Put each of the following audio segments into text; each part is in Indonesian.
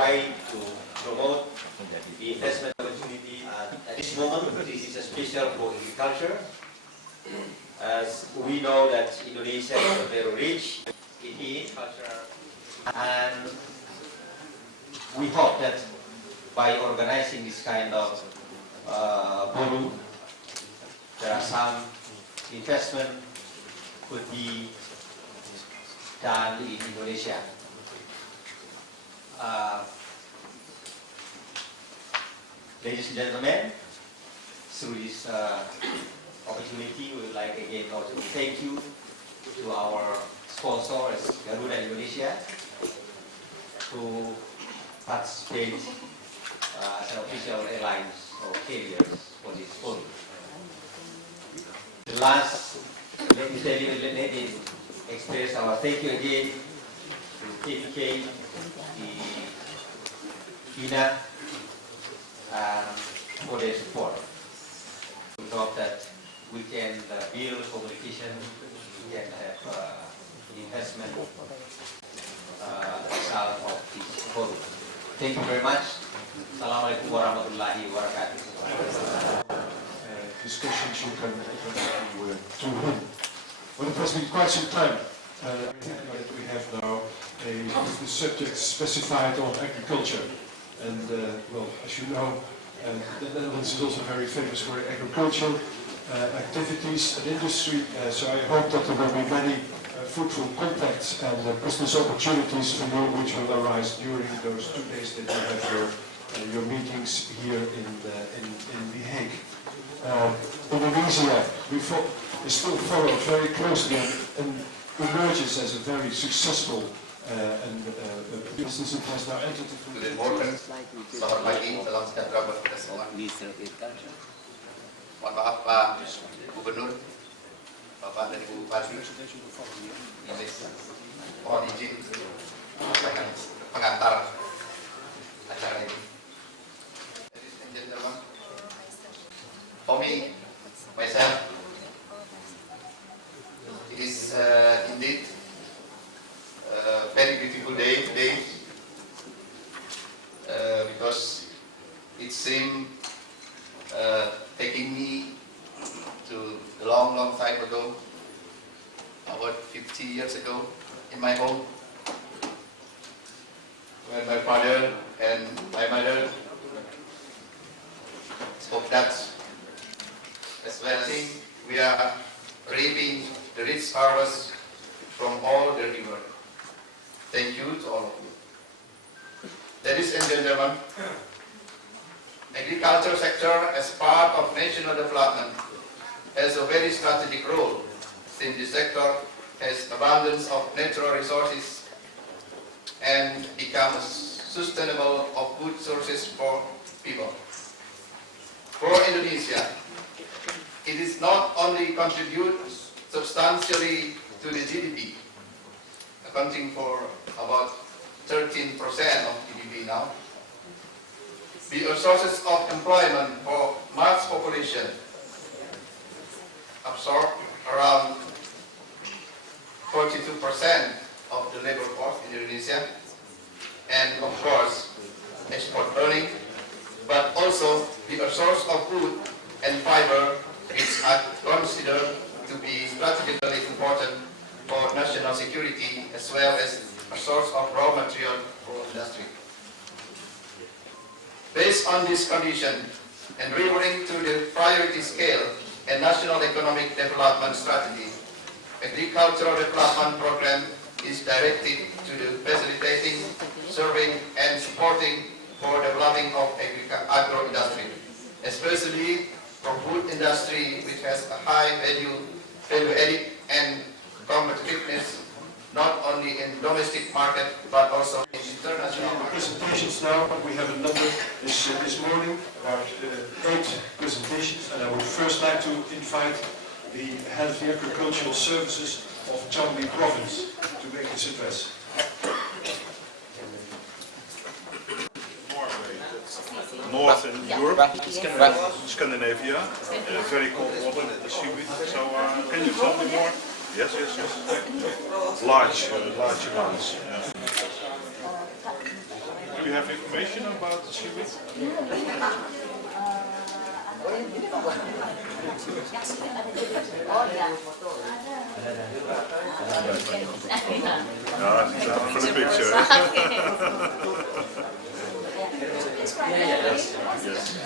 try to promote the investment opportunity at this moment. This is a special for agriculture. As we know that Indonesia is very rich in culture, and we hope that by organizing this kind of forum, there are some investment could be done in Indonesia. Ladies and gentlemen, through this opportunity, we would like again also to thank you to our sponsors, Garuda Indonesia, to participate as an official airlines or carriers for this forum. The last, let me express our thank you again to KPK, the INA, for their support. We hope that we can build communication, we can have investment result of this forum. Thank you very much. Assalamualaikum warahmatullahi wabarakatuh. Discussions you can to him. Well, it has been quite some time. I think that we have now the subject specified on agriculture. And, well, as you know, the Netherlands is also very famous for agricultural activities and industry. So I hope that there will be many fruitful contacts and business opportunities for you which will arise during those 2 days that you have your meetings here in The Hague. Indonesia, is still followed very closely and emerges as a very successful business. It has now entered into Good morning, selamat pagi, salam sejahtera buat kita semua. Mohon maaf Pak Gubernur, Bapak dan Ibu Bupati, mohon izin menyampaikan pengantar acara ini. Ladies and gentlemen, for me, myself, it is indeed a very beautiful day today, because it seemed taking me to a long time ago, about 50 years ago, in my home, when my father and my mother spoke Dutch. As well as we are reaping the rich harvest from all the river. Thank you to all of you. Ladies and gentlemen, agriculture sector as part of national development has a very strategic role, since the sector has abundance of natural resources and becomes sustainable of food sources for people. For Indonesia, it is not only contribute substantially to the GDP, accounting for about 13% of GDP now. The sources of employment for mass population absorb around 42% of the labor force in Indonesia, and of course export earning, but also the source of food and fiber, which are considered to be strategically important for national security, as well as a source of raw material for industry. Based on this condition, and referring to the priority scale and national economic development strategy, agricultural development program is directed to the facilitating, serving, and supporting for developing of agro industry, especially for food industry, which has a high value added and competitiveness, not only in domestic market but also in international market. presentations now. We have a number this morning, about 8 presentations, and I would first like to invite the head of the agricultural services of Jambi province to make his address. Northern Europe, Scandinavia, very cold water, seaweed. So can you tell me more? Yes. Large amounts. Yeah. you have information about the seaweed? For the picture. Yes.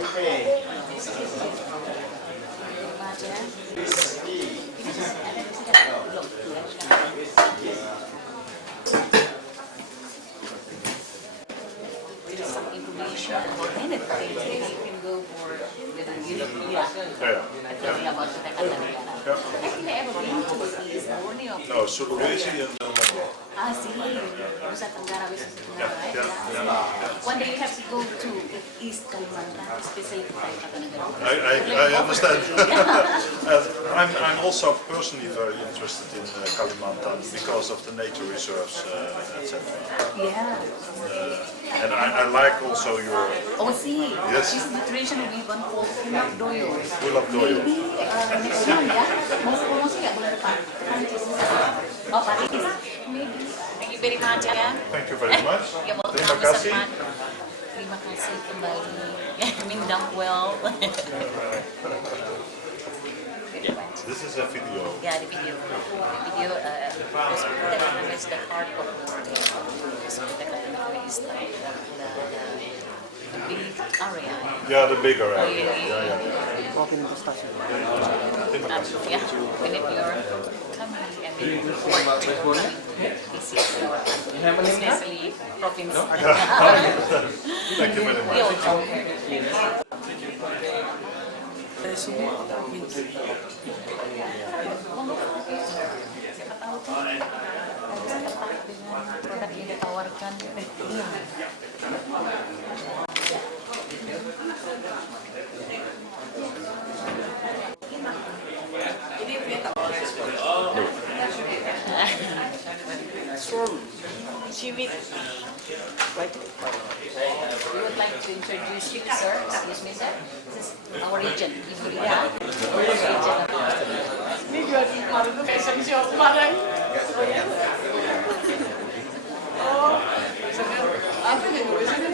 Okay. Some information or anything, you can go for Yeah. about the Takalagara. Actually, I ever been to East Borneo. No, Sulawesi and See, Nusa Tenggara, West Tenggara, right? yeah. One day you have to go to East Kalimantan, especially for Takalagara. I understand. I'm also personally very interested in Kalimantan because of the nature reserves, etc. Yeah. And I like also your Oh, see, Yes. this is the tradition we want called Punak Doyo. Punak Doyo. Maybe next month, ya. Mau promosi nggak bulan depan? Oh, Paris. Maybe. Thank you very much, ya. Thank you very much. Ya, mau Terima kasih. Terima kasih kembali. Mindang well. This is a video. Ya, di video. Di video, Takalagara is the heart of Borneo. So Takalagara is the big area. Yeah, the bigger area. Yeah. Yeah. Yeah, when if you're coming, I mean, this is especially province. Thank you very much. Siapa tahu kan bisa tertarik dengan produk yang ditawarkan. Seaweed. We would like to introduce you, sir. Excuse me, sir. This is our agent, Ibu Rita. Our agent. Ini jual di kemarin tuh fashion show kemarin. Oh, apa nih gue sini?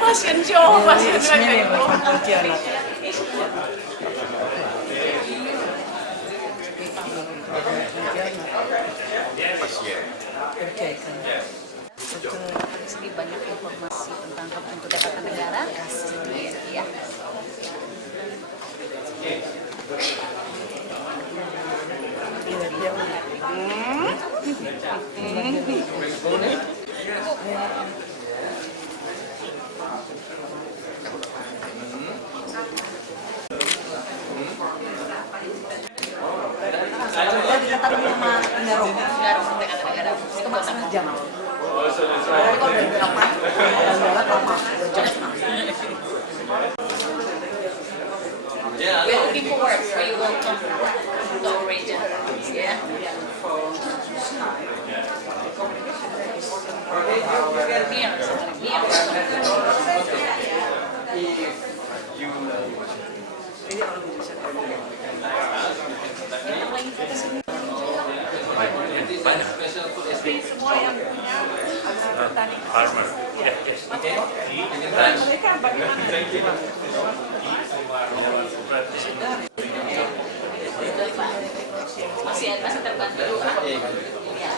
Pasien show, pasien Di sini banyak informasi tentang Kabupaten Takalagara. Ya. We're looking forward for you welcome to our region. Yeah. Semua yang punya petani. Mereka bagaimana? Masih terbantu. Ya.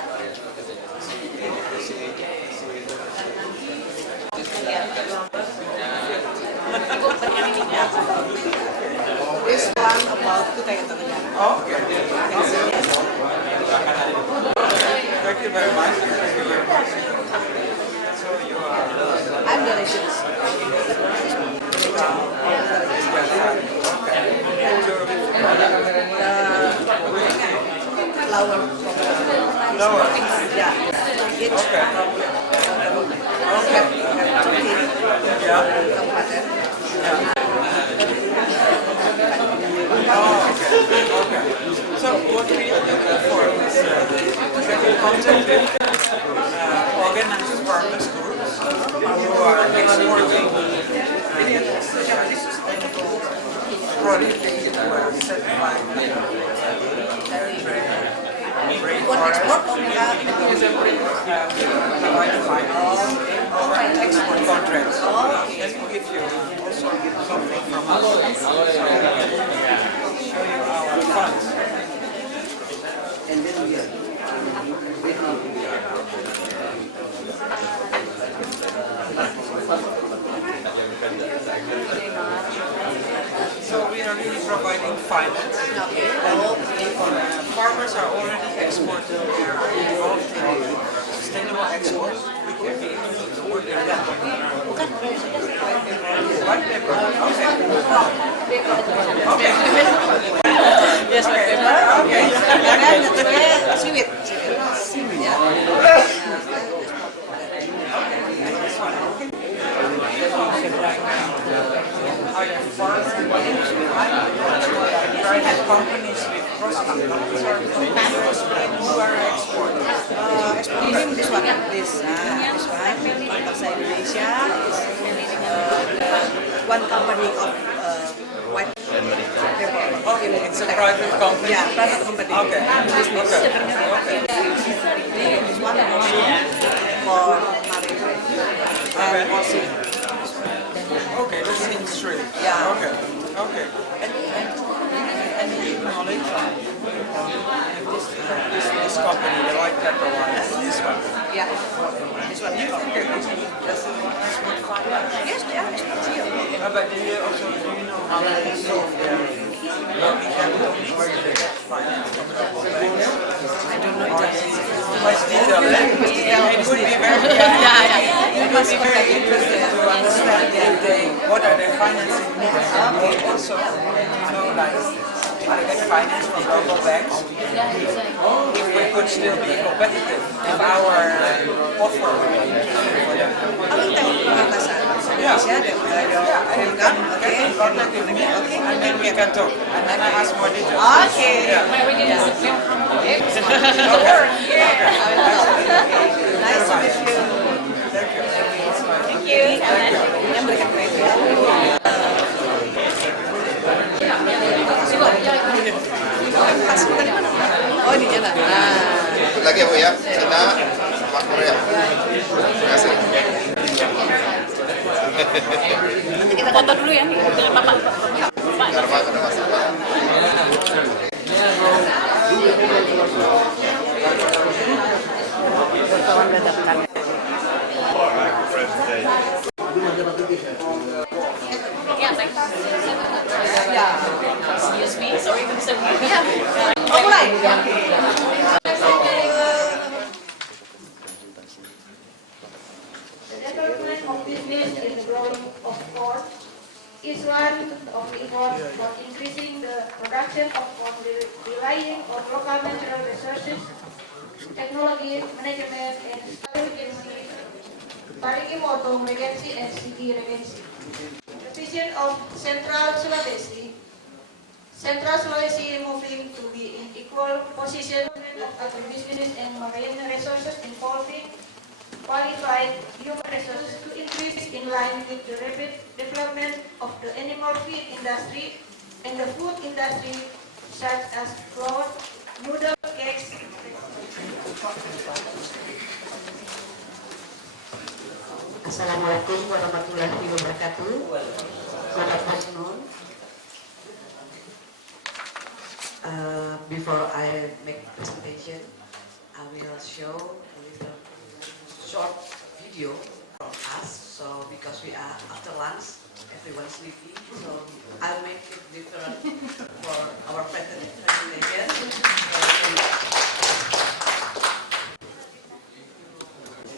Ibu berani This one about Kutai Kartanegara. Oh, okay. Thank you very much. I'm delicious. Lower. Lower. Yeah. It's okay. So what we are looking for is get in contact with organized farmers groups who are exporting sustainable product that were certified. export, we provide finance or export contracts. Then we give you also something from us. So we can show you our funds. So we are really providing finance. Farmers are already exporting. They are involved in sustainable exports. We can be able to support them. White paper. Okay. Yes, Okay. Siwit. Private companies with processing companies or who are exporting. This one, this one, Bangsa Indonesia is the one company of white paper. Okay, it's a private company. Yeah, private company. Okay. Business. This one also for marine and also. Okay, that's industry. Yeah. Okay. Okay. Any knowledge on this company, the white pepper one, this one? Yeah. This one. Do you think that this export finance? Yes, they are export here. But do you know how they solve their working capital needs? Where do they get finance from the banks? I don't know exactly. Much detail. It would be very, it would be very interesting to understand what are their financing needs. Also, to know like if they get finance from local banks, if we could still be competitive, if our offer would be interesting for them. I will tell Pangatasan. Yeah. They'll come, okay? Contact with me, and then we can talk. And then I ask more details. Okay. Yeah. Nice to meet you. Thank you. Yang berikan kredit. Passport tadi mana? Oh, ini jalan. Ikut lagi ya Bu ya, Cina sama Korea. Terima kasih. Nanti kita foto dulu ya dengan Bapak. Bentar Pak, ada masalah. Ya, baik. Ya. Excuse me, sorry to disturb you. Ya. Oh, mulai. The development of business in the growing of corn is one of the efforts for increasing the production of corn relying on local natural resources, technology, management, and stability, Parigi Motong Regency and City Regency. The vision of Central Sulawesi moving to be in equal position of agribusiness and marine resources involving qualified human resources to increase in line with the rapid development of the animal feed industry and the food industry such as flour, noodle, cakes. Assalamualaikum warahmatullahi wabarakatuh. Good afternoon. Before I make presentation, I will show a little short video from us. So because we are after lunch, everyone's sleepy, so I'll make it different for our presentation.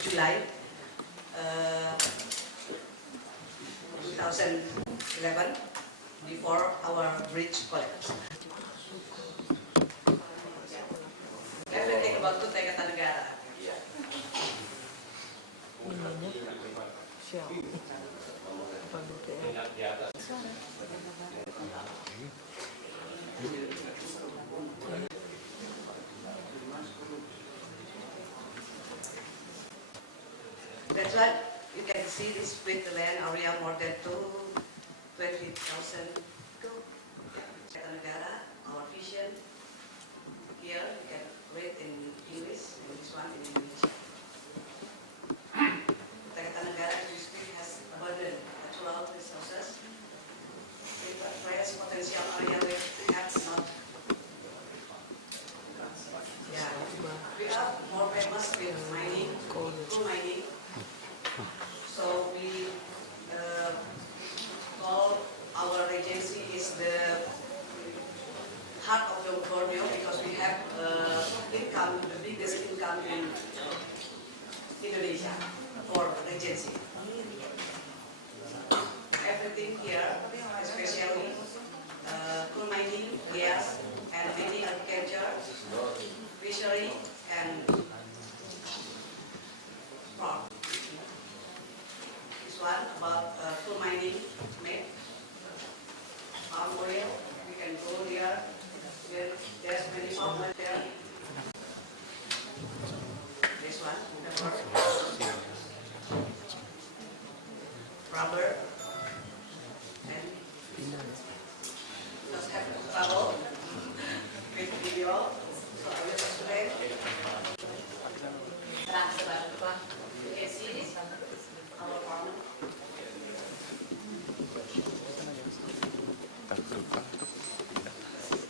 July 2011, before our bridge collapse. Everything about Kutai Kartanegara. That's why you can see this with the land area more than 20,000 Kartanegara. Our vision here you can read in English. Borneo because we have income, the biggest income in Indonesia for regency. Everything here, especially coal mining, gas, and many agriculture, fishery, and farm. This one about coal mining, made palm oil. We can go there. There's many palm oil there. This one, rubber, and just have trouble with video. So I will explain. You can see this, our farm.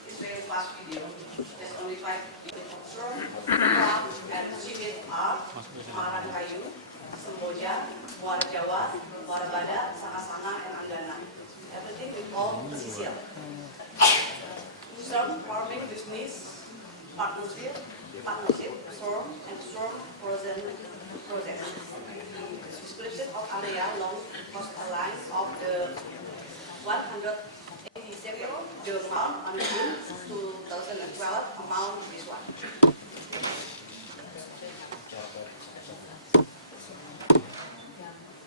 It's very fast video. There's only 5 videos. And cement art, Marankayu, Semboja, Muara Jawa, Muara Bada, Sanga-Sanga, and Anggana. Everything we call sisir. Shrimp farming business, partnership, storm, and storm frozen project. Description of area long coastline of the 187, the amount on June 2012, amount this one.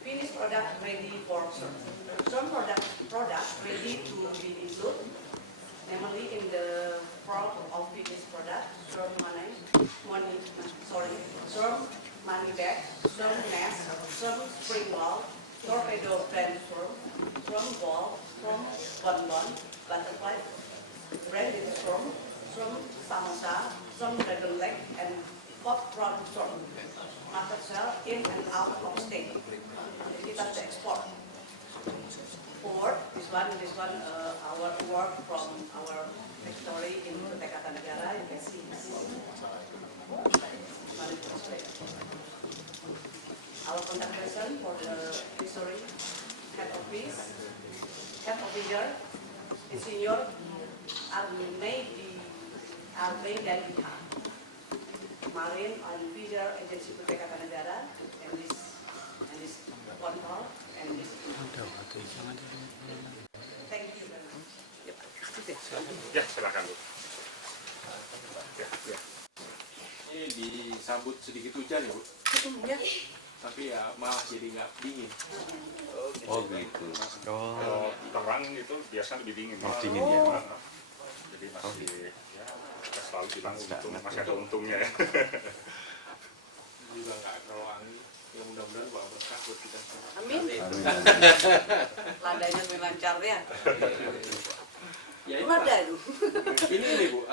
Finished product ready for some product ready to be included, namely in the front of finished product, some money bag, some nest, some spring ball, torpedo transform, from ball, from bonbon, butterfly, branded storm, some samosa, some dragon leg, and pot prawn storm. Market sell in and out of state. Kita to export. Port, this one, our work from our factory in PT Kartanegara. You can see this. Our contact person for the history, head officer, senior, Almeida, Marine and Feeder Agency PT Kartanegara, and this control, and this. Thank you very much. Ya, silakan Bu. Ya. Ini disambut sedikit hujan ya Bu, tapi ya malah jadi nggak dingin. Oh gitu. Kalau terang itu biasa lebih dingin. Dingin ya. Jadi masih ya kita selalu bilang untung, masih ada untungnya ya. Juga nggak terlalu angin. Ya mudah-mudahan Pak berkah buat kita. Amin. Ladanya lancar ya. Ya ini Ada itu. ini Bu,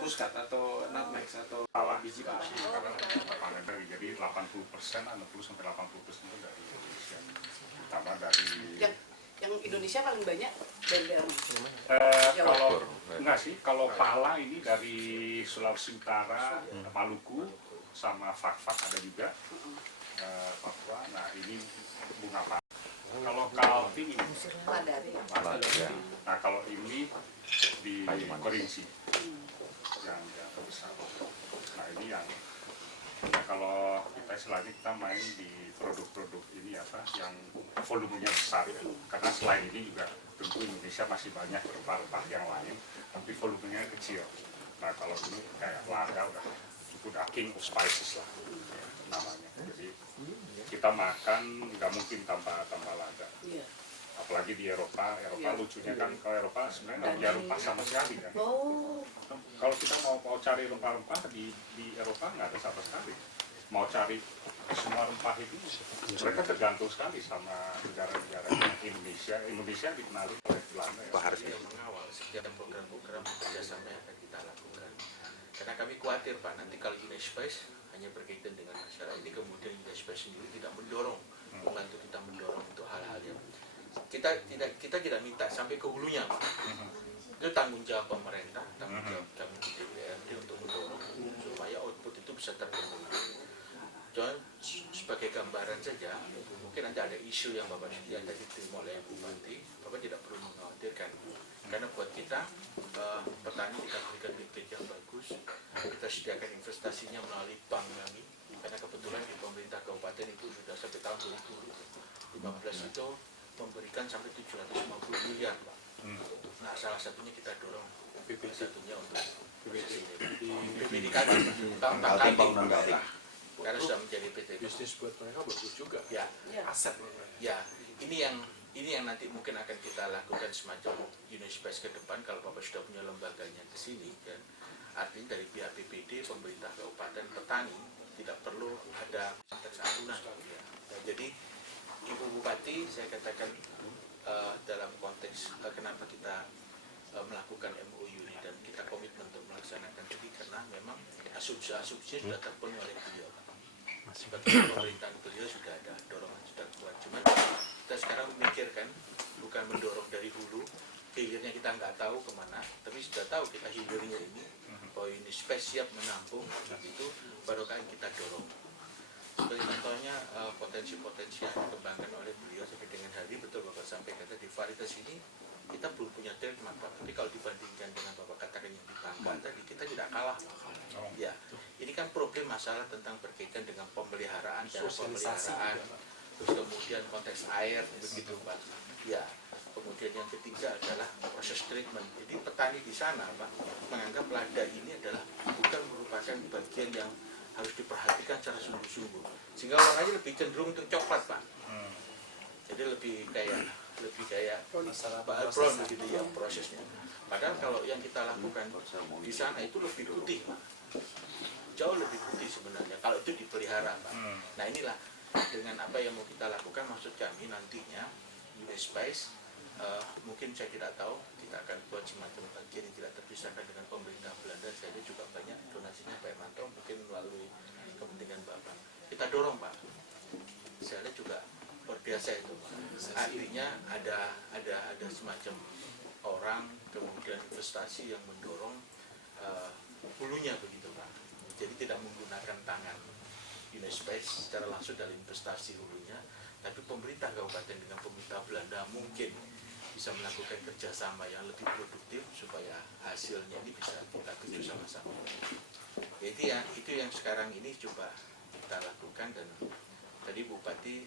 muskat atau nutmeg atau biji padi. Karena panen dari jadi 80%, 60-80% itu dari Indonesia. Tambah dari Yang Indonesia paling banyak dari kalau enggak sih, kalau pala ini dari Sulawesi Utara, Maluku, sama Fak-Fak ada juga, Papua. Nah ini bunga pala. Kalau kaltim ini, nah kalau ini di Kerinci yang besar. Nah ini yang kalau kita istilahnya kita main di produk-produk ini apa yang volumenya besar ya. Karena selain ini juga tentu Indonesia masih banyak rempah-rempah yang lain, tapi volumenya kecil. Nah kalau ini kayak lada udah king of spices lah namanya. Jadi kita makan nggak mungkin tanpa lada. Apalagi di Eropa lucunya kan kalau Eropa sebenarnya nggak punya rempah sama sekali kan. Kalau kita mau cari rempah-rempah di Eropa nggak ada sama sekali. Mau cari semua rempah itu mereka tergantung sekali sama negara-negara Indonesia dikenali oleh Belanda ya. Harusnya mengawal setiap program-program kerjasama yang akan kita lakukan. Karena kami khawatir Pak, nanti kalau UNESPACE hanya berkaitan dengan masalah ini, kemudian UNESPACE sendiri tidak mendorong, membantu kita mendorong untuk hal-hal yang kita tidak minta sampai ke hulunya Pak. Itu tanggung jawab pemerintah, tanggung jawab kami di DPRD untuk mendorong supaya output itu bisa terpenuhi. Jangan sebagai sebagai gambaran saja, mungkin nanti ada isu yang Bapak Setia tadi diterima oleh Bupati, Bapak tidak perlu mengkhawatirkan. Karena buat kita, petani kita berikan bibit yang bagus, kita sediakan investasinya melalui bank kami, karena kebetulan di pemerintah kabupaten itu sudah sampai tahun 2015 itu memberikan sampai 750 miliar, Pak. Nah, salah satunya kita dorong, satunya untuk BPD kami, karena sudah menjadi PT. Bisnis buat mereka bagus juga. Ya, Aset. ya, ini yang nanti mungkin akan kita lakukan semacam Unispace ke depan kalau Bapak sudah punya lembaganya ke sini, kan. Artinya dari pihak BPD, pemerintah kabupaten, petani tidak perlu ada alunan. Ya. Nah, jadi Ibu Bupati, saya katakan dalam konteks kenapa kita melakukan MOU ini dan kita komitmen untuk melaksanakan ini karena memang asumsi-asumsi sudah terpenuhi oleh beliau. Sebagai pemerintahan beliau sudah ada dorongan sudah kuat. Cuman kita sekarang memikirkan bukan mendorong dari hulu, hilirnya kita nggak tahu kemana, tapi sudah tahu kita hilirnya ini bahwa ini siap menampung, itu baru kan kita dorong. Sebagai contohnya potensi-potensi yang dikembangkan oleh beliau sampai dengan hari betul Bapak sampaikan tadi varietas ini kita belum punya trademark, tapi kalau dibandingkan dengan Bapak katakan yang di Bangka tadi kita tidak kalah. Ya, ini kan problem masalah tentang berkaitan dengan pemeliharaan dan pemeliharaan, terus kemudian konteks air begitu Pak. Ya, kemudian yang ketiga adalah proses treatment. Jadi petani di sana Pak menganggap lada ini adalah bukan merupakan bagian yang harus diperhatikan secara sungguh-sungguh, sehingga orangnya lebih cenderung untuk coklat Pak. Jadi lebih kayak brown gitu ya prosesnya. Padahal kalau yang kita lakukan di sana itu lebih putih Pak, jauh lebih putih sebenarnya kalau itu dipelihara Pak. Nah inilah dengan apa yang mau kita lakukan, maksud kami nantinya Unispace mungkin saya tidak tahu kita akan buat semacam bagian yang tidak terpisahkan dengan pemerintah Belanda. Saya juga banyak donasinya Pak Hermanto mungkin melalui kepentingan Bapak. Kita dorong Pak. Saya lihat juga luar biasa itu Pak. Artinya ada semacam orang kemudian investasi yang mendorong hulunya begitu Pak. Jadi tidak menggunakan tangan Unispace secara langsung dalam investasi hulunya, tapi pemerintah kabupaten dengan pemerintah Belanda mungkin bisa melakukan kerjasama yang lebih produktif supaya hasilnya ini bisa kita tuju sama-sama. Jadi ya, itu yang sekarang ini coba kita lakukan, dan tadi Bupati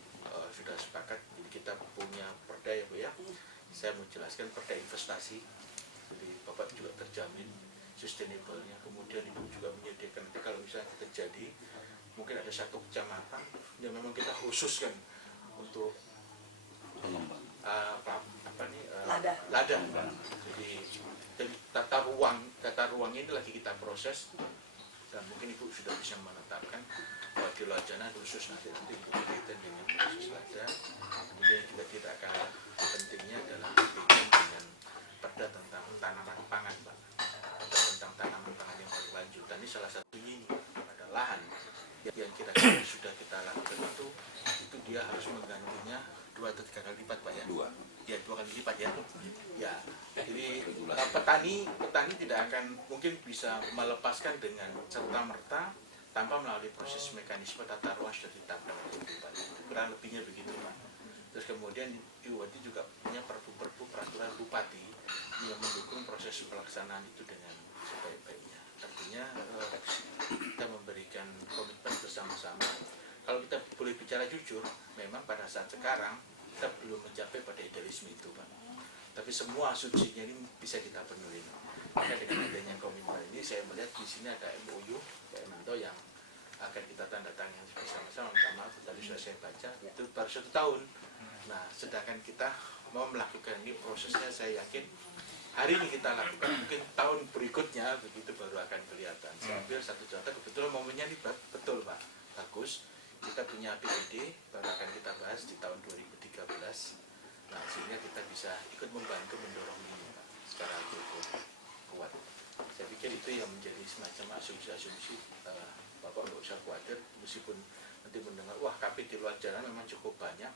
sudah sepakat. Jadi kita punya perda ya Bu ya. Saya mau jelaskan perda investasi. Jadi Bapak juga terjamin sustainable-nya. Kemudian Ibu juga menyediakan nanti kalau misalnya terjadi mungkin ada satu kecamatan yang memang kita khususkan untuk lada. Jadi tata ruang ini lagi kita proses, dan mungkin Ibu sudah bisa menetapkan bahwa di Lajana khusus nanti berkaitan dengan proses lada. Kemudian juga tidak kalah pentingnya adalah berkaitan dengan perda tentang tanaman pangan Pak, atau tentang tanaman pangan yang berlanjut. Dan ini salah satunya ini pada lahan yang kira-kira sudah kita lakukan itu dia harus menggantinya 2 atau 3 kali lipat Pak ya? 2 kali lipat ya. Ya, jadi petani tidak akan mungkin bisa melepaskan dengan serta-merta tanpa melalui proses mekanisme tata ruang sudah ditetapkan oleh Bupati. Kurang lebihnya begitu Pak. Terus kemudian Ibu Bupati juga punya perpu peraturan Bupati yang mendukung proses pelaksanaan itu dengan sebaik-baiknya. Artinya kita memberikan komitmen bersama-sama. Kalau kita boleh bicara jujur, memang pada saat sekarang kita belum mencapai pada idealisme itu Pak. Tapi semua asumsinya ini bisa kita penuhi. Maka dengan adanya komitmen ini saya melihat di sini ada MOU Pak Hermanto yang akan kita tanda tangan bersama-sama. Minta maaf tadi sudah saya baca itu baru 1 tahun. Nah, sedangkan kita mau melakukan ini prosesnya saya yakin hari ini kita lakukan, mungkin tahun berikutnya begitu baru akan kelihatan. Saya ambil satu contoh, kebetulan momennya ini betul Pak, bagus. Kita punya APBD, baru akan kita bahas di tahun 2013. Nah, sehingga kita bisa ikut membantu mendorong ini Pak, secara cukup kuat. Saya pikir itu yang menjadi semacam asumsi-asumsi. Bapak nggak usah khawatir, meskipun nanti mendengar, wah KP di luar jalan memang cukup banyak,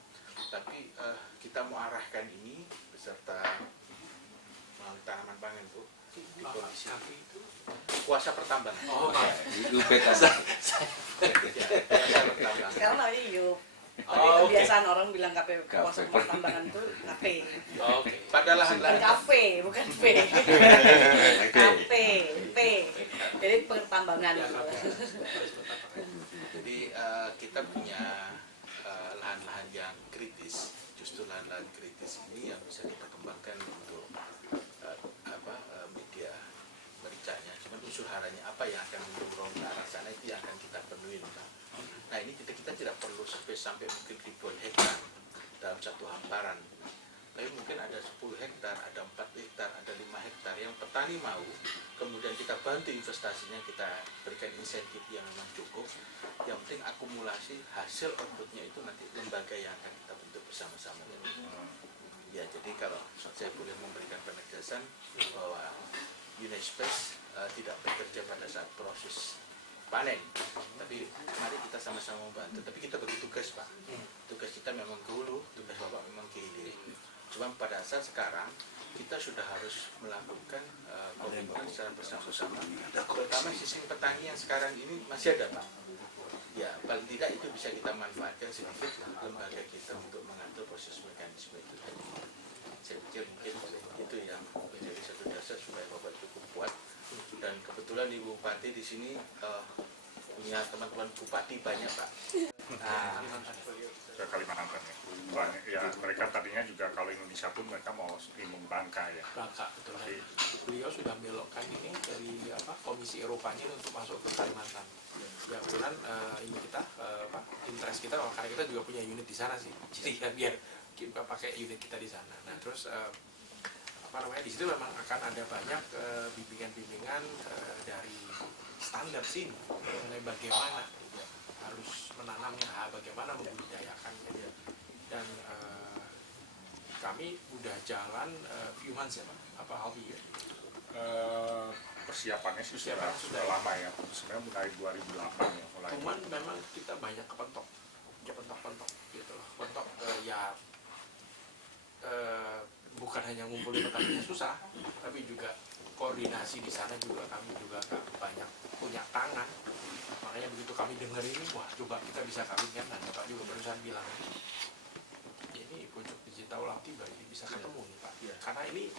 tapi kita mau arahkan ini beserta melalui tanaman pangan Bu, di kondisi kuasa pertambangan. Oh, UPK. Kuasa pertambangan. Sekarang namanya IUP. Tapi Oh, oke. kebiasaan orang bilang KP kawasan pertambangan itu KP. Oke. Pada Bukan lahan-lahan kafe, bukan P. KP, P. Jadi pertambangan. Jadi kita punya lahan-lahan yang kritis, justru lahan-lahan kritis ini yang bisa kita kembangkan untuk media mericanya. Cuman unsur haranya apa yang akan mendorong ke arah sana itu yang akan kita penuhi. Nah ini kita tidak perlu sampai mungkin ribuan hektar dalam satu hamparan. Tapi mungkin ada 10 hektar, ada 4 hektar, ada 5 hektar yang petani mau, kemudian kita bantu investasinya, kita berikan insentif yang memang cukup. Yang penting akumulasi hasil outputnya itu nanti lembaga yang akan kita bentuk bersama-sama. Ya, jadi kalau saya boleh memberikan penegasan bahwa Unispace tidak bekerja pada saat proses panen, tapi mari kita sama-sama membantu. Tapi kita bagi tugas, Pak. Tugas kita memang ke hulu, tugas Bapak memang ke hilir. Cuma pada saat sekarang kita sudah harus melakukan komitmen secara bersama-sama, terutama sistem petani yang sekarang ini masih ada, Pak. Ya, paling tidak itu bisa kita manfaatkan sedikit lembaga kita untuk mengatur proses mekanisme itu. Saya pikir mungkin itu yang menjadi satu dasar supaya Bapak cukup kuat. Dan kebetulan Ibu Bupati di sini punya teman-teman bupati banyak, Pak. Ke Kalimantan ya. Banyak ya, mereka tadinya juga kalau Indonesia pun mereka mau minum Bangka ya. Bangka, betul. Beliau sudah belokkan ini dari Komisi Eropanya untuk masuk ke Kalimantan. Ya kebetulan ini kita interest kita, karena kita juga punya unit di sana sih. Jadi ya biar kita pakai unit kita di sana. Nah terus di situ memang akan ada banyak bimbingan-bimbingan dari standar sini mengenai bagaimana harus menanamnya, bagaimana membudidayakannya. Dan kami udah jalan few months ya Pak, apa Albi ya? Persiapannya sih sudah lama ya, sebenarnya mulai 2008 ya mulai. Cuman memang kita banyak kepentok gitu loh. Pentok bukan hanya ngumpulin petaninya susah, tapi juga koordinasi di sana juga kami juga banyak punya tangan. Makanya begitu kami dengar ini, wah coba kita bisa kawinkan, dan Bapak juga barusan bilang ini Pojok Digital Tiba ini bisa ketemu nih Pak. Karena ini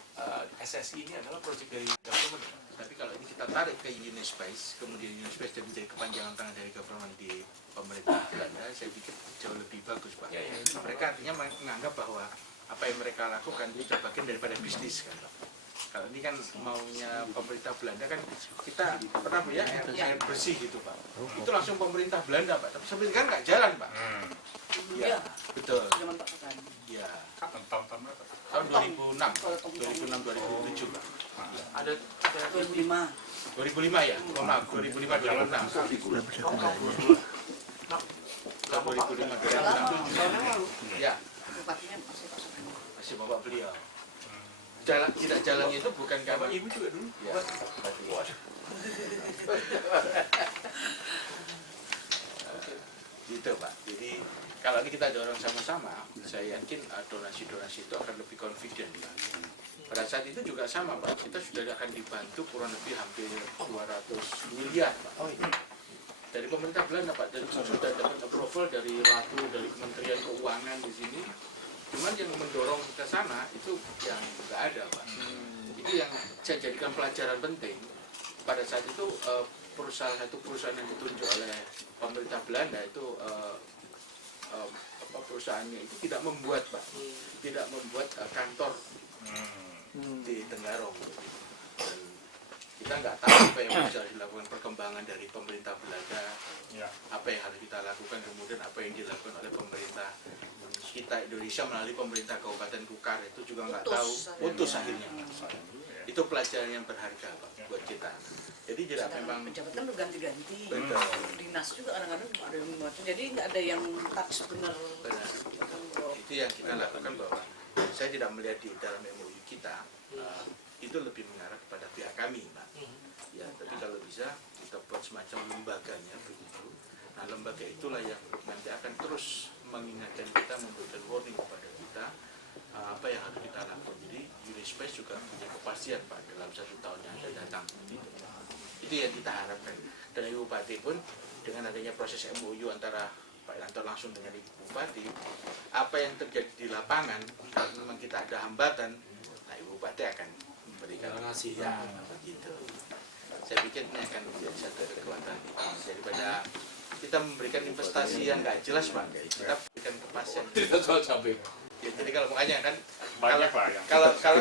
SSI ini adalah proyek dari government. Tapi kalau ini kita tarik ke Unispace, kemudian Unispace menjadi kepanjangan tangan dari government di pemerintah Belanda, saya pikir jauh lebih bagus, Pak. Mereka artinya menganggap bahwa apa yang mereka lakukan itu bagian daripada bisnis kan, Pak. Kalau ini kan maunya pemerintah Belanda kan, kita pernah punya air bersih gitu, Pak. Itu langsung pemerintah Belanda, Pak. Tapi sebenarnya kan nggak jalan, Pak. Iya, betul. Iya. Kapan tahun berapa? Tahun 2006, 2007, Pak. Ada 2005. 2005 ya? Oh, maaf, 2005, 2006. 2005, 2006. Ya. Bupatinya masih Bapak beliau. Tidak jalannya itu bukan karena Ibu juga dulu. Ya. Gitu Pak. Jadi kalau kita dorong sama-sama, saya yakin donasi-donasi itu akan lebih confident. Pada saat itu juga sama Pak, kita sudah akan dibantu kurang lebih hampir 200 miliar Pak. Dari pemerintah Belanda Pak, dari sudah dapat approval dari Ratu, dari Kementerian Keuangan di sini. Cuman yang mendorong ke sana itu yang nggak ada Pak. Itu yang saya jadikan pelajaran penting. Pada saat itu satu perusahaan yang ditunjuk oleh pemerintah Belanda itu perusahaannya itu tidak membuat Pak, tidak membuat kantor di Tenggarong. Dan kita nggak tahu apa yang bisa dilakukan perkembangan dari pemerintah Belanda, apa yang harus kita lakukan, kemudian apa yang dilakukan oleh pemerintah kita Indonesia melalui pemerintah Kabupaten Kukar itu juga nggak tahu, putus akhirnya. Itu pelajaran yang berharga Pak buat kita. Jadi tidak memang pejabat kan berganti-ganti. Betul. Dinas juga kadang-kadang ada yang macam. Jadi nggak ada yang touch benar. Itu yang kita lakukan, bahwa saya tidak melihat di dalam MOU kita itu lebih mengarah kepada pihak kami, Pak. Ya, tapi kalau bisa kita buat semacam lembaganya begitu. Nah, lembaga itulah yang nanti akan terus mengingatkan kita, memberikan warning kepada kita apa yang harus kita lakukan. Jadi Unispace juga punya kepastian Pak dalam 1 tahun yang akan datang. Itu yang kita harapkan. Dan Ibu Bupati pun dengan adanya proses MOU antara Pak Yanto langsung dengan Ibu Bupati, apa yang terjadi di lapangan, kalau memang kita ada hambatan, nah Ibu Bupati akan memberikan ya begitu. Saya pikir ini akan menjadi satu kekuatan daripada kita memberikan investasi yang nggak jelas Pak, kita berikan kepastian. Ya, jadi kalau makanya kan kalau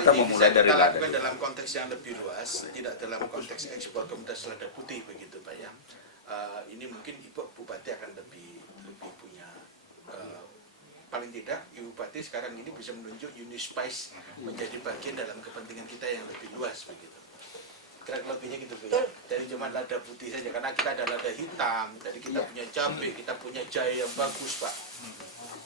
ini bisa kita lakukan dalam konteks yang lebih luas, tidak dalam konteks ekspor komoditas lada putih begitu Pak ya. Ini mungkin Ibu Bupati akan lebih punya paling tidak Ibu Bupati sekarang ini bisa menunjuk Unispice menjadi bagian dalam kepentingan kita yang lebih luas begitu. Kira lebihnya gitu Bu ya. Dari cuma lada putih saja karena kita ada lada hitam, jadi kita punya cabai, kita punya jahe yang bagus Pak.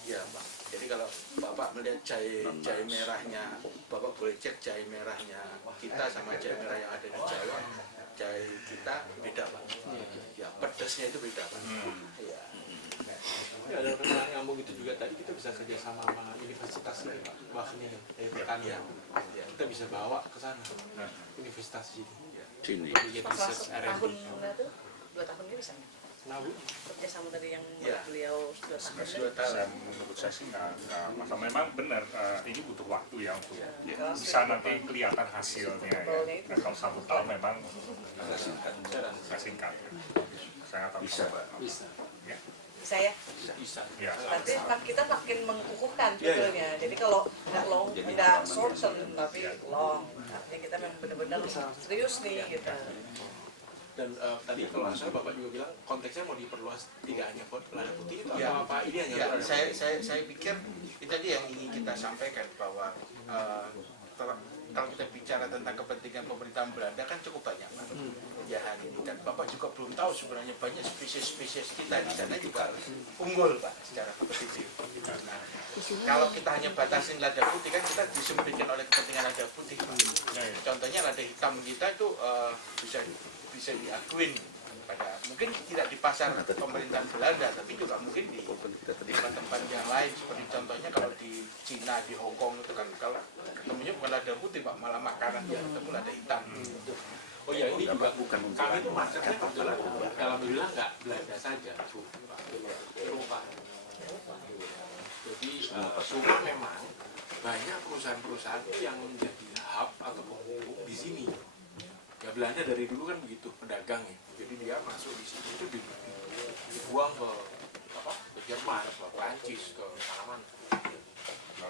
Ya Pak. Jadi kalau Bapak melihat jahe merahnya, Bapak boleh cek jahe merahnya kita sama jahe merah yang ada di Jawa. Jahe kita beda Pak. Ya pedasnya itu beda Pak. Ya. Ya, ada orang ngomong itu juga tadi kita bisa kerjasama sama universitas Pak, bahkan dari pertanian. Ya, kita bisa bawa ke sana universitas sini. Bikin research R&D. 2 tahun ini bisa nggak? Nah, Bu. Kerja sama tadi yang Ya. beliau sudah Menurut saya sih nggak masalah. Memang benar ini butuh waktu ya untuk bisa nanti kelihatan hasilnya ya. Dan kalau 1 tahun memang singkat. Saya nggak tahu Bisa. Ya. bisa ya. Bisa. Ya. Nanti kita makin mengukuhkan sebetulnya. Jadi kalau nggak long, nggak short term tapi long, artinya kita memang benar-benar serius nih gitu. Dan tadi kalau nggak salah Bapak juga bilang konteksnya mau diperluas tidak hanya buat lada putih itu Ya. apa ini hanya Ya, lada saya pikir itu tadi yang ingin kita sampaikan bahwa kalau kita bicara tentang kepentingan pemerintahan Belanda kan cukup banyak Pak. Ya hari ini kan Bapak juga belum tahu sebenarnya banyak spesies-spesies kita di sana juga unggul Pak secara kompetitif. Nah, kalau kita hanya batasin lada putih kan kita disembunyikan oleh kepentingan lada putih Pak. Contohnya lada hitam kita itu bisa diakuin pada mungkin tidak di pasar pemerintahan Belanda tapi juga mungkin di tempat-tempat yang lain seperti contohnya kalau di Cina di Hong Kong itu kan kalau ketemunya bukan lada putih Pak malah makanan yang ketemu lada hitam. Oh ya ini juga bukan kami itu marketnya kebetulan alhamdulillah nggak Belanda saja Bu, Eropa. Jadi cuma memang banyak perusahaan-perusahaan yang menjadi hub atau penghubung di sini. Ya Belanda dari dulu kan begitu pedagang ya. Jadi dia masuk di sini itu dibuang ke Jerman, ke Prancis, ke mana-mana.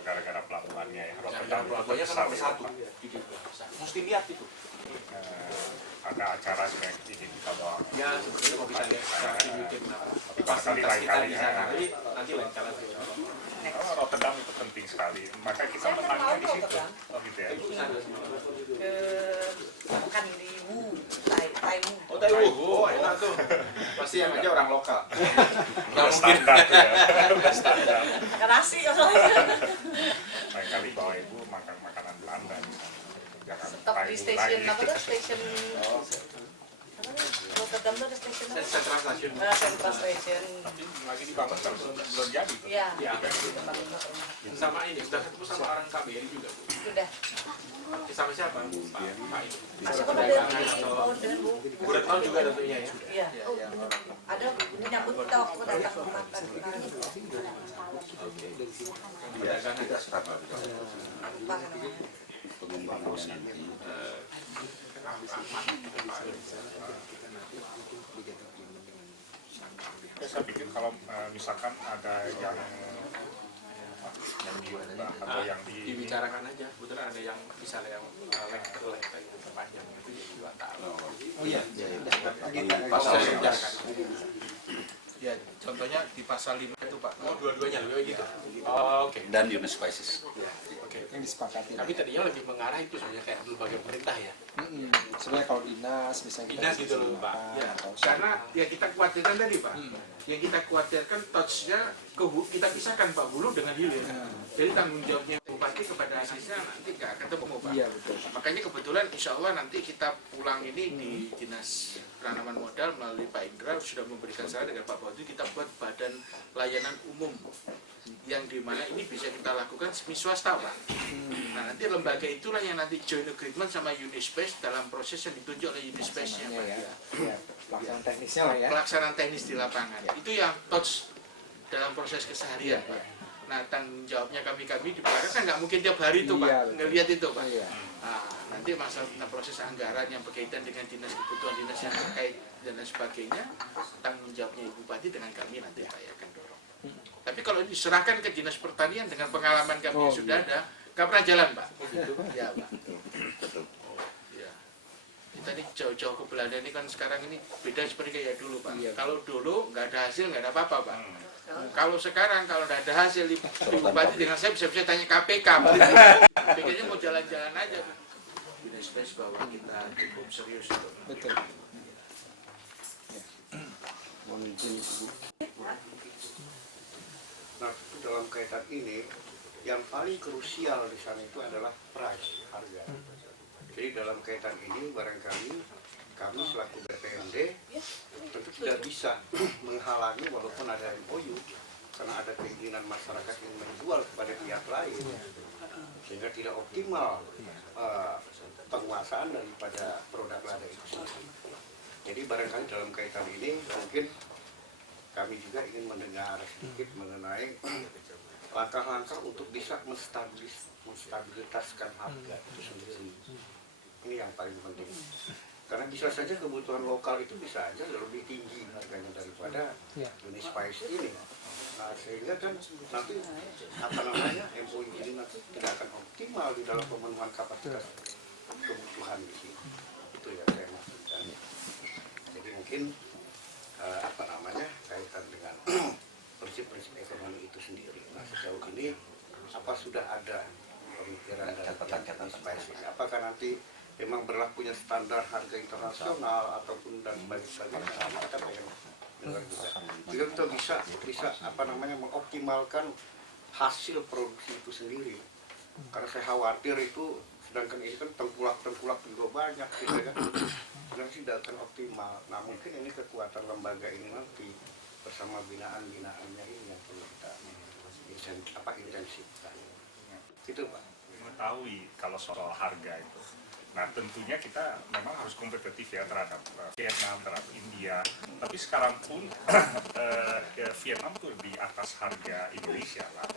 Gara-gara pelabuhannya ya. Gara-gara pelabuhannya kan nomor 1. Mesti lihat itu. Ada acara seperti ini kita bawa. Ya sebenarnya mau kita lihat bikin Fasilitas kita di sana. Tapi nanti lain kali. Rotterdam itu penting sekali. Maka kita menangnya di situ. Oh gitu ya. Bukan di Wu, Taiwu. Oh Taiwu, oh enak tuh. Pasti yang aja orang lokal. Udah standar ya. Udah standar. Makan nasi soalnya. Lain kali bawa ibu makan makanan Belanda. Jangan Stop di stasiun apa tuh? Stasiun apa nih? Rotterdam tuh ada stasiun apa? Central Station. Central Station. Tapi lagi dibangun kan belum jadi. Iya. Ya. Sama ini sudah ketemu sama orang KBRI juga Bu. Sudah. Sama siapa? Pak ini. Siapa ada di Bu Retno juga tentunya ya. Iya. Ada menyambut kita waktu datang makan. Saya pikir kalau misalkan ada yang diubah atau yang dibicarakan aja, kebetulan ada yang misalnya yang lek kayak panjang itu jadi 2 tahun. Oh iya. Ya, contohnya di pasal 5 itu Pak. Oh, dua-duanya lebih gitu. Oh, oke. Dan Unispices. Oke. Yang disepakati. Tapi tadinya lebih mengarah itu sebenarnya kayak lembaga pemerintah ya. Sebenarnya kalau dinas misalnya Dinas gitu loh Pak. Ya, karena yang kita khawatirkan tadi Pak, yang kita khawatirkan touch-nya kita pisahkan Pak Hulu dengan hilir. Jadi tanggung jawabnya Bupati kepada asisnya nanti nggak ketemu Pak. Iya betul. Makanya kebetulan insya Allah nanti kita pulang ini di Dinas Penanaman Modal melalui Pak Indra sudah memberikan saran dengan Pak Baudu kita buat badan layanan umum yang dimana ini bisa kita lakukan semi swasta, Pak. Nah, nanti lembaga itulah yang nanti joint agreement sama Unispace dalam proses yang ditunjuk oleh Unispace-nya, Pak. Ya, pelaksanaan teknisnya lah ya. Pelaksanaan teknis di lapangan. Itu yang touch dalam proses keseharian, Pak. Nah, tanggung jawabnya kami di belakang kan nggak mungkin tiap hari itu, Pak, ngelihat itu, Pak. Nah, nanti masalah proses anggaran yang berkaitan dengan dinas kebutuhan dinas yang terkait dan lain sebagainya, tanggung jawabnya Ibu Bupati dengan kami nanti, Pak, ya akan dorong. Tapi kalau diserahkan ke dinas pertanian dengan pengalaman kami yang sudah ada, nggak pernah jalan, Pak. Gitu. Ya, Pak. Ya. Kita ini jauh-jauh ke Belanda ini kan sekarang ini beda seperti kayak dulu, Pak. Kalau dulu nggak ada hasil, nggak ada apa-apa, Pak. Kalau sekarang kalau nggak ada hasil, Ibu Bupati dengan saya bisa tanya KPK, Pak. KPK-nya mau jalan-jalan aja. Unispace bahwa kita cukup serius itu. Betul. Nah, dalam kaitan ini, yang paling krusial di sana itu adalah price, harga. Jadi dalam kaitan ini barangkali kami selaku BPMD tentu tidak bisa menghalangi walaupun ada MOU, karena ada keinginan masyarakat yang menjual kepada pihak lain, sehingga tidak optimal penguasaan daripada produk lada itu sendiri. Jadi barangkali dalam kaitan ini mungkin kami juga ingin mendengar sedikit mengenai langkah-langkah untuk bisa menstabilitaskan harga itu sendiri. Ini yang paling penting. Karena bisa saja kebutuhan lokal itu bisa aja lebih tinggi harganya daripada Unispace ini. Nah, sehingga kan nanti MOU ini nanti tidak akan optimal di dalam pemenuhan kapasitas kebutuhan di sini. Itu yang saya maksudkan. Jadi mungkin kaitan dengan prinsip-prinsip ekonomi itu sendiri. Nah, sejauh ini apa sudah ada pemikiran dari Unispace ini? Apakah nanti memang berlakunya standar harga internasional ataupun dan sebagainya? Kita pengen dengar juga. Juga kita bisa mengoptimalkan hasil produksi itu sendiri. Karena saya khawatir itu, sedangkan ini kan tengkulak juga banyak, gitu kan? Dan tidak akan optimal. Nah, mungkin ini kekuatan lembaga ini nanti bersama binaan-binaannya ini yang perlu kita intensifkan. Gitu, Pak. Mengetahui kalau soal harga itu. Nah, tentunya kita memang harus kompetitif ya terhadap Vietnam, terhadap India. Tapi sekarang pun Vietnam tuh di atas harga Indonesia lah.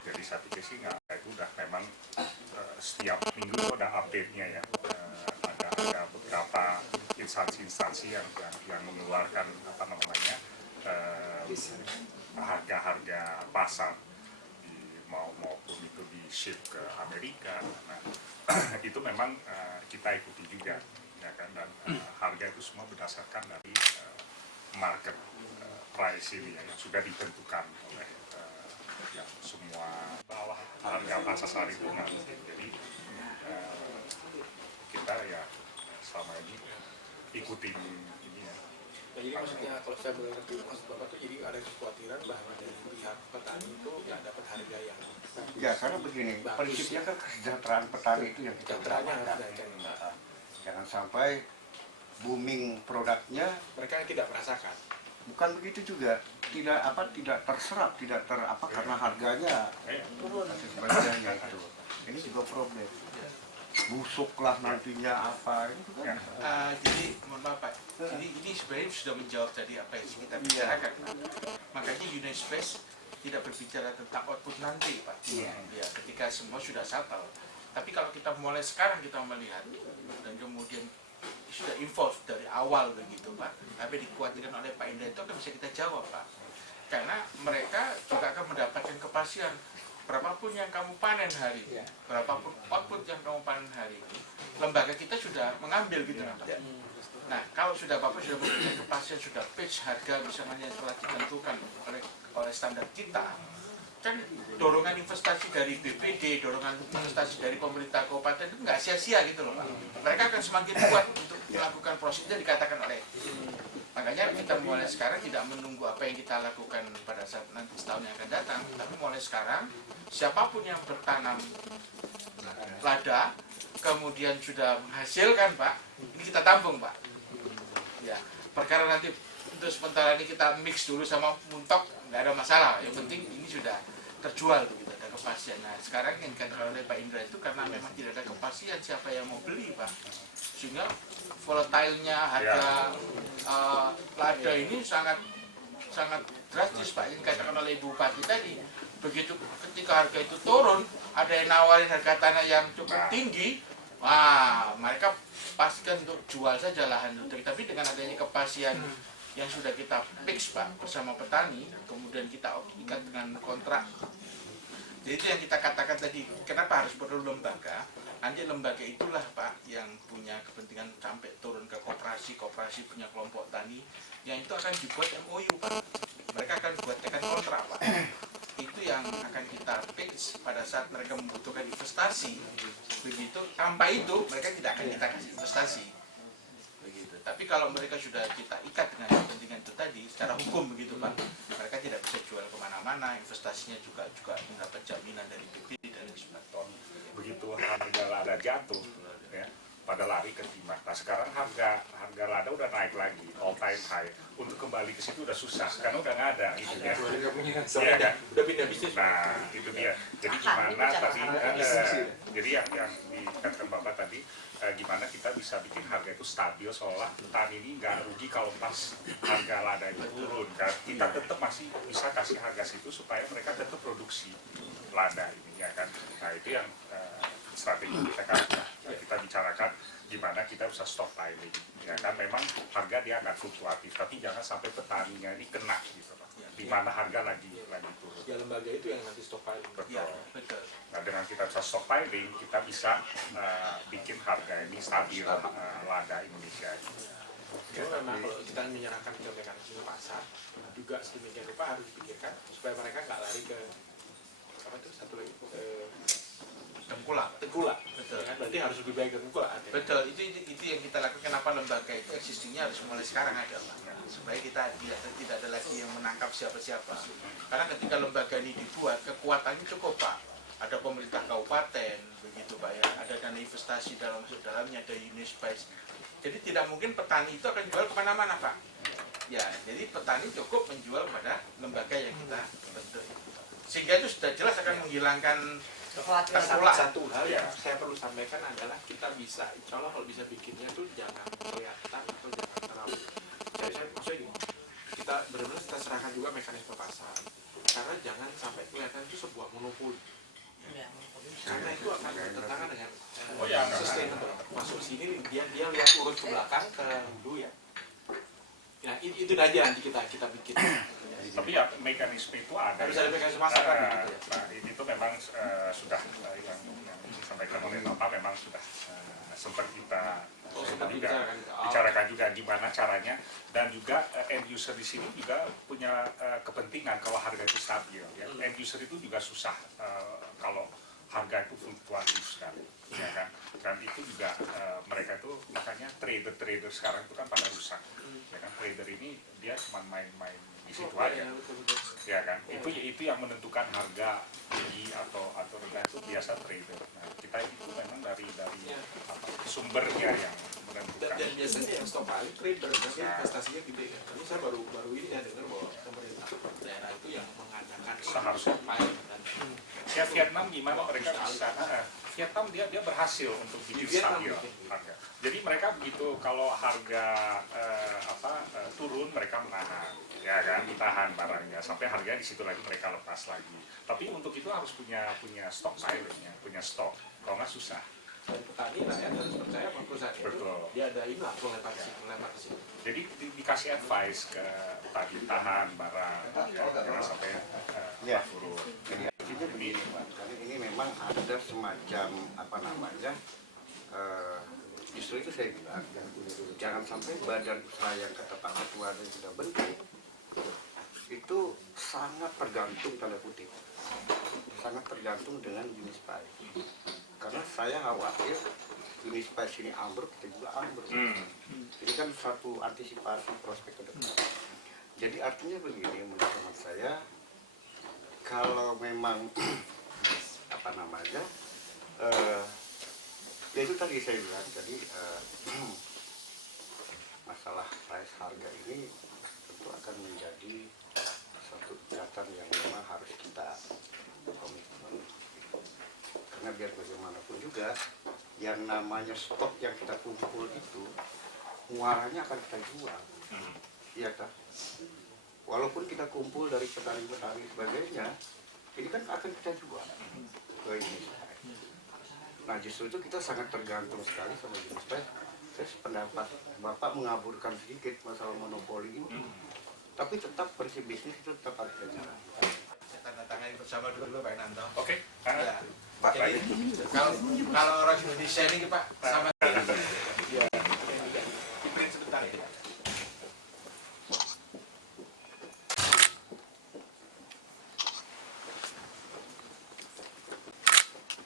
Jadi saya pikir sih nggak, itu udah memang setiap minggu ada update-nya ya. Ada beberapa instansi-instansi yang mengeluarkan harga-harga pasar maupun itu di ship ke Amerika. Nah, itu memang kita ikuti juga, ya kan? Dan harga itu semua berdasarkan dari market price ini ya, yang sudah ditentukan oleh semua bawah harga pasar sehari itu nanti. Jadi kita ya selama ini ikutin ini ya. Nah, jadi maksudnya kalau saya mengerti maksud Bapak tuh jadi ada kekhawatiran bahwa dari pihak petani itu nggak dapat harga yang ya, karena begini, prinsipnya kan kesejahteraan petani itu yang kita utamakan. Jangan sampai booming produknya mereka tidak merasakan. Bukan begitu juga, tidak terserap, karena harganya turun dan sebagainya itu. Ini juga problem. Busuklah nantinya apa itu kan. Jadi mohon maaf, Pak. Jadi ini sebenarnya sudah menjawab tadi apa yang kita bicarakan. Makanya Unispace tidak berbicara tentang output nanti, Pak. Ya, ketika semua sudah settle. Tapi kalau kita mulai sekarang kita melihat dan kemudian sudah involved dari awal begitu, Pak. Tapi dikhawatirkan oleh Pak Indra itu kan bisa kita jawab, Pak. Karena mereka juga akan mendapatkan kepastian berapapun yang kamu panen hari ini, berapapun output yang kamu panen hari ini, lembaga kita sudah mengambil gitu, Pak. Nah, kalau sudah Bapak sudah memberikan kepastian, sudah pitch harga misalnya yang telah ditentukan oleh standar kita, kan dorongan investasi dari BPD, dorongan investasi dari pemerintah kabupaten itu nggak sia-sia gitu loh, Pak. Mereka akan semakin kuat untuk melakukan proses itu dikatakan oleh. Makanya kita mulai sekarang tidak menunggu apa yang kita lakukan pada saat nanti setahun yang akan datang, tapi mulai sekarang siapapun yang bertanam lada kemudian sudah menghasilkan, Pak, ini kita tampung, Pak. Ya, perkara nanti untuk sementara ini kita mix dulu sama muntok nggak ada masalah. Yang penting ini sudah terjual begitu, ada kepastian. Nah sekarang yang dikatakan oleh Pak Indra itu karena memang tidak ada kepastian siapa yang mau beli Pak, sehingga volatilenya harga lada ini sangat drastis Pak, yang dikatakan oleh Ibu Bupati tadi. Begitu ketika harga itu turun, ada yang nawarin harga tanah yang cukup tinggi, wah mereka pastikan untuk jual saja lahan itu. Tapi dengan adanya kepastian yang sudah kita fix Pak bersama petani, kemudian kita ikat dengan kontrak. Jadi itu yang kita katakan tadi, kenapa harus perlu lembaga? Nanti lembaga itulah Pak yang punya kepentingan sampai turun ke koperasi punya kelompok tani, yang itu akan dibuat MOU Pak. Mereka akan buatkan kontrak Pak. Itu yang akan kita fix pada saat mereka membutuhkan investasi. Begitu, tanpa itu mereka tidak akan kita kasih investasi. Begitu. Tapi kalau mereka sudah kita ikat dengan kepentingan itu tadi, secara hukum begitu Pak, mereka tidak bisa jual kemana-mana, investasinya juga mendapat jaminan dari BPD dan inspektor. Begitu harga lada jatuh, ya, pada lari ke timah. Nah sekarang harga lada udah naik lagi, all time high. Untuk kembali ke situ udah susah, karena udah nggak ada. Itu ya. Ya, kan? Udah pindah bisnis. Nah itu dia. Jadi gimana tadi? Jadi yang dikatakan Bapak tadi, gimana kita bisa bikin harga itu stabil seolah petani ini nggak rugi kalau pas harga lada itu turun kan. Kita tetap masih bisa kasih harga situ supaya mereka tetap produksi lada ini ya kan. Nah itu yang strategi kita bicarakan gimana kita bisa stockpiling ya kan. Memang harga dia akan fluktuatif tapi jangan sampai petaninya ini kena gitu Pak. Di mana harga lagi turun. Ya lembaga itu yang nanti stockpiling. Betul. Nah dengan kita bisa stockpiling kita bisa bikin harga ini stabil lada Indonesia ini. Ya, memang kalau kita menyerahkan ke mekanisme pasar juga sedemikian rupa harus dipikirkan supaya mereka nggak lari ke apa itu satu lagi tengkulak. Betul. Ya kan? Berarti harus lebih baik ke tengkulak. Betul. Itu yang kita lakukan. Kenapa lembaga itu existingnya harus mulai sekarang ada Pak. Supaya kita tidak ada lagi yang menangkap siapa-siapa. Karena ketika lembaga ini dibuat, kekuatannya cukup Pak. Ada pemerintah kabupaten, begitu Pak ya. Ada dana investasi dalamnya, ada Unispice. Jadi tidak mungkin petani itu akan jual kemana-mana Pak. Ya, jadi petani cukup menjual kepada lembaga yang kita bentuk. Sehingga itu sudah jelas akan menghilangkan tengkulak. Satu hal yang saya perlu sampaikan adalah kita bisa, insya Allah kalau bisa bikinnya tuh jangan kelihatan atau jangan terlalu. Saya maksudnya gini, kita benar-benar kita serahkan juga mekanisme pasar. Karena jangan sampai kelihatan itu sebuah monopoli. Karena itu akan bertentangan dengan sustainable. Masuk sini dia lihat urut ke belakang ke hulu ya. Ya itu aja nanti kita bikin. Tapi ya mekanisme itu ada. Harus ada mekanisme pasar kan? Nah ini itu memang sudah yang disampaikan oleh Bapak memang sudah sempat kita bicarakan juga gimana caranya, dan juga end user di sini juga punya kepentingan kalau harga itu stabil. Ya. End user itu juga susah kalau harga itu fluktuatif sekali, ya kan? Dan itu juga mereka itu makanya trader sekarang itu kan pada rusak, ya kan? Trader ini dia cuma main-main di situ aja, ya kan? Itu yang menentukan harga tinggi atau rendah itu biasa trader. Nah, kita itu memang dari sumbernya yang menentukan. Dan biasanya yang stockpiling trader, tapi investasinya gede ya. Tapi saya baru ini ya dengar bahwa pemerintah daerah itu yang mengadakan seharusnya stockpiling. Ya Vietnam gimana mereka bisa? Vietnam dia berhasil untuk bikin stabil harga. Jadi mereka begitu kalau harga turun mereka menahan, ya kan, ditahan barangnya sampai harganya di situ lagi mereka lepas lagi. Tapi untuk itu harus punya stockpiling, punya stok. Kalau nggak susah. Dan petani rakyat harus percaya sama perusahaan itu. Dia ada inilah melempar ke sini. Jadi dikasih advice ke tadi tahan barang, jangan sampai turun. Jadi begini Pak, kali ini memang ada semacam justru itu saya bilang jangan sampai badan usaha yang kata Pak Ketua yang sudah bentuk itu sangat tergantung tanda kutip, sangat tergantung dengan Unispice. Karena saya khawatir Unispice ini ambruk, kita juga ambruk. Jadi kan satu antisipasi prospek ke depan. Jadi artinya begini menurut teman saya, kalau memang ya itu tadi saya bilang tadi masalah price harga ini tentu akan menjadi satu catatan yang memang harus kita biar bagaimanapun juga yang namanya stok yang kita kumpul itu muaranya akan kita jual, iya kan? Walaupun kita kumpul dari petani-petani sebagainya, ini kan akan kita jual ke ini. Nah justru itu kita sangat tergantung sekali sama jenis pes. Saya pendapat Bapak mengaburkan sedikit masalah monopoli ini, tapi tetap prinsip bisnis itu tetap harus jalan. Tanda tangani bersama dulu Pak Nanto. Oke. Ya. Pak Jadi kalau orang Indonesia ini Pak sama. Ya. Print sebentar ya.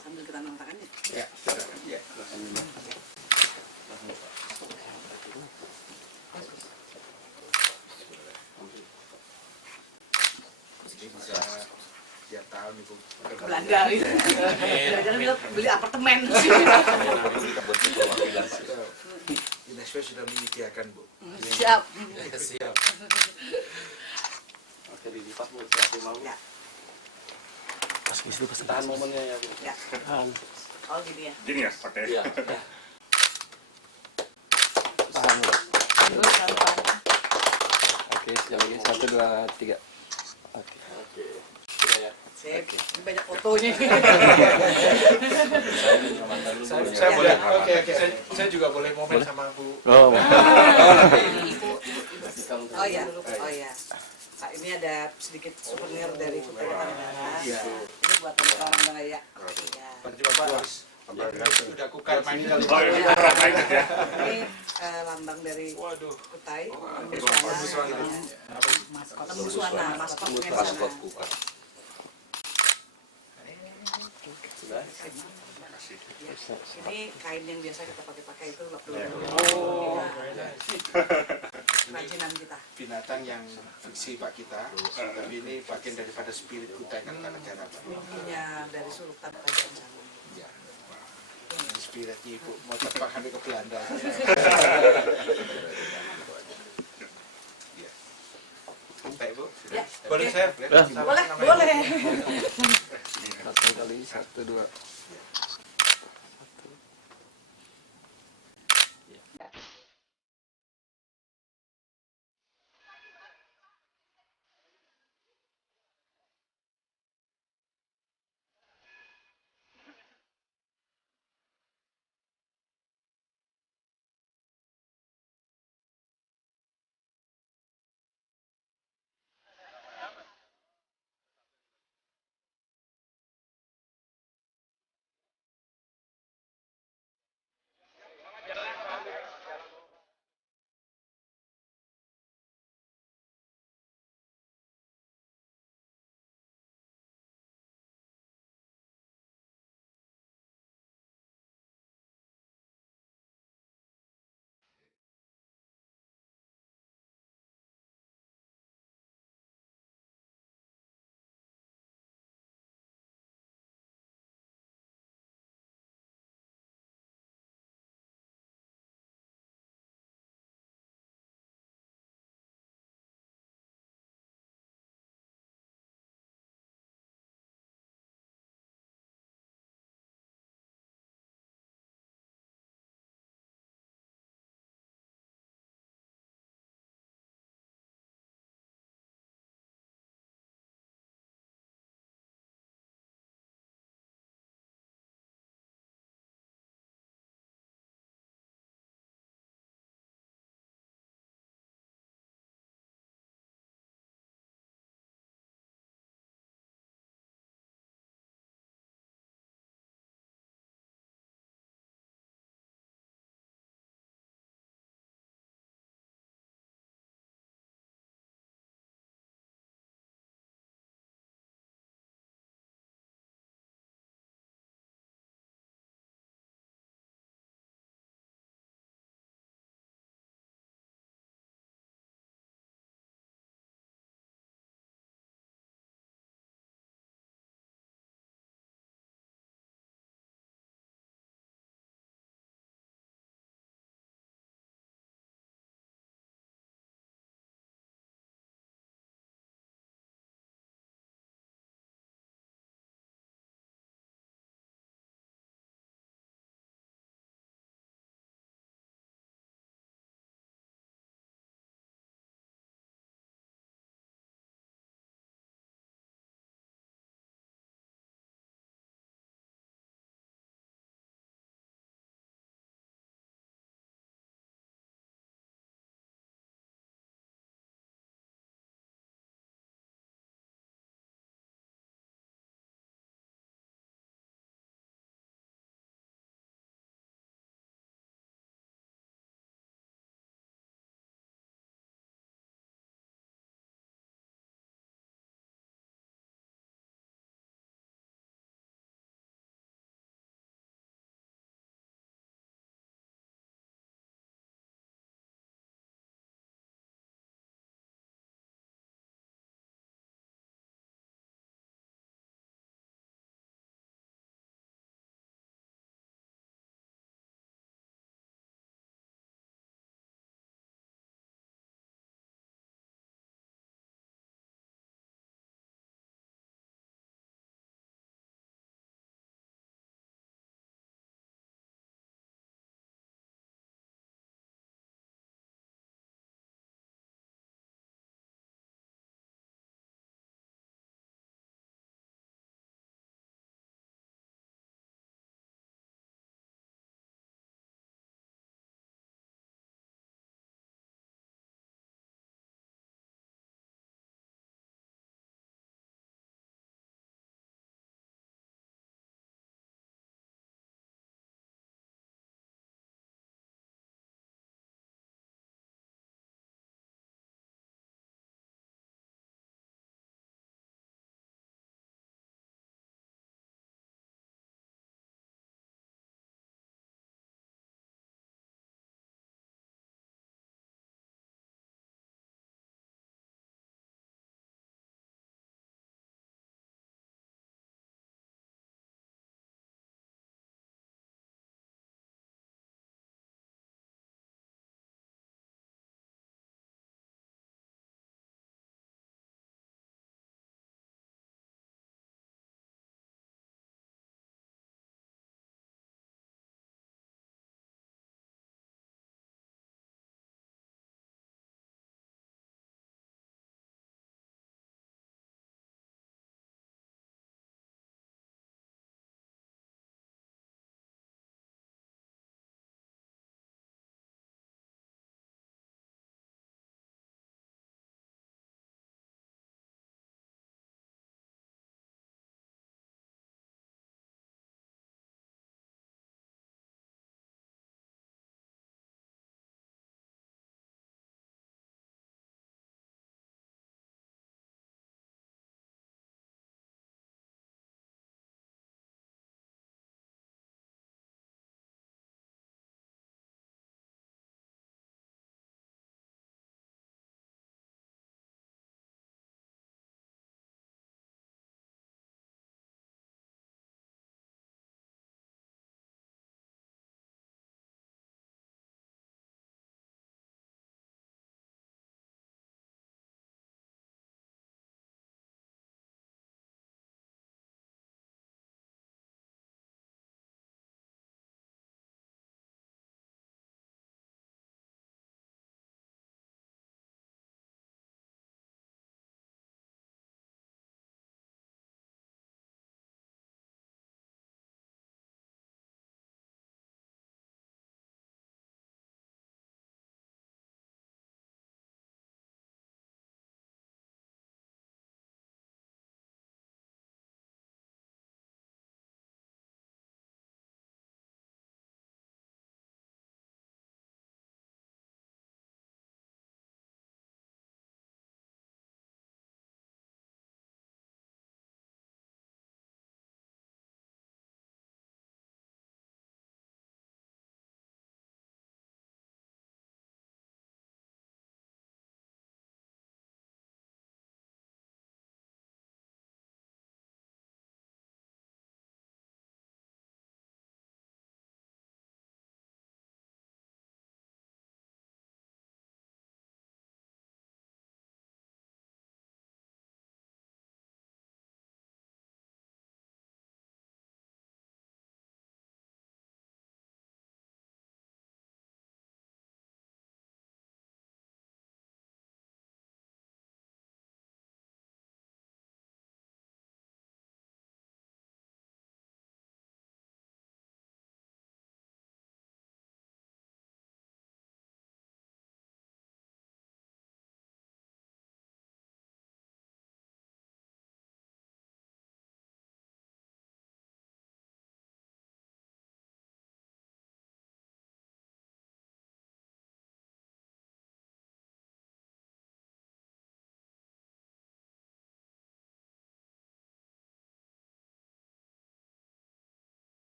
Sambil kita nontonnya. Ya, silakan. Ya. Ini bisa tiap tahun Ibu Ke Belanda gitu. Jangan bilang beli apartemen. Indonesia sudah menyediakan Bu. Siap. Ya, siap. Oke, dilipat Bu, siapa mau? Ya. Tahan momennya ya Bu. Ya. Oh gitu ya. Gini ya, pakai. Iya. Oke, sekali lagi 1, 2, 3. Oke. Oke. Sudah ya. Sip. Ini banyak fotonya. Saya boleh, oke. Saya juga boleh momen sama Bu. Oh, Oh ya. Pak, ini ada sedikit souvenir dari Kutai Kartanegara. Iya. Ini buat orang Bangaya. Iya. Coba sudah kukar main kali. Oh, ini kurang main ya. Ini lambang dari Kutai. Tembuswana, maskotnya di sana. Ini kain yang biasa kita pakai itu kerajinan kita. Binatang yang fiksi Pak kita, tapi ini bagian daripada spirit Kutai Kartanegara Pak. Mimpinya dari Sultan Tajam sana. Ya. Ini spiritnya Ibu mau terbang sampai ke Belanda. Baik Bu. Ya. Boleh saya? Boleh. 1 kali, 1, 2.